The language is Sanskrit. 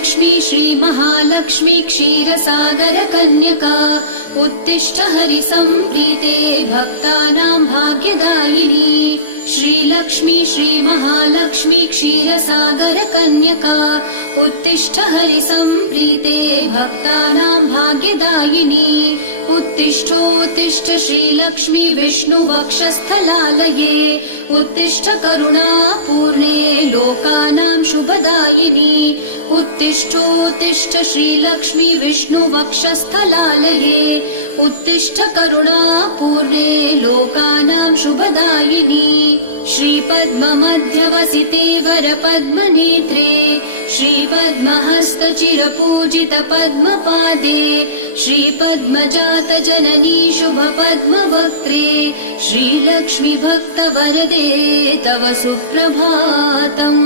श्रीलक्ष्मी श्रीमहालक्ष्मी क्षीरसागरकन्यका उत्तिष्ठ हरिसम्प्रीते भक्तानां भाग्यदायिनी। श्रीलक्ष्मी श्रीमहालक्ष्मी क्षीरसागरकन्यका उत्तिष्ठ हरिसम्प्रीते भक्तानां भाग्यदायिनी। उत्तिष्ठोत्तिष्ठ श्रीलक्ष्मी विष्णुवक्षस्थलालये उत्तिष्ठ करुणापूर्णे लोकानां शुभदायिनी। उत्तिष्ठोत्तिष्ठ श्रीलक्ष्मी विष्णुवक्षस्थलालये उत्तिष्ठ करुणापूर्णे लोकानां शुभदायिनी। श्रीपद्ममध्यवसिते वरपद्मनेत्रे श्रीपद्महस्तचिरपूजित पद्मपादे श्रीपद्मजातजननी शुभपद्मवक्त्रे श्रीलक्ष्मी भक्तवरदे तव सुप्रभातम्।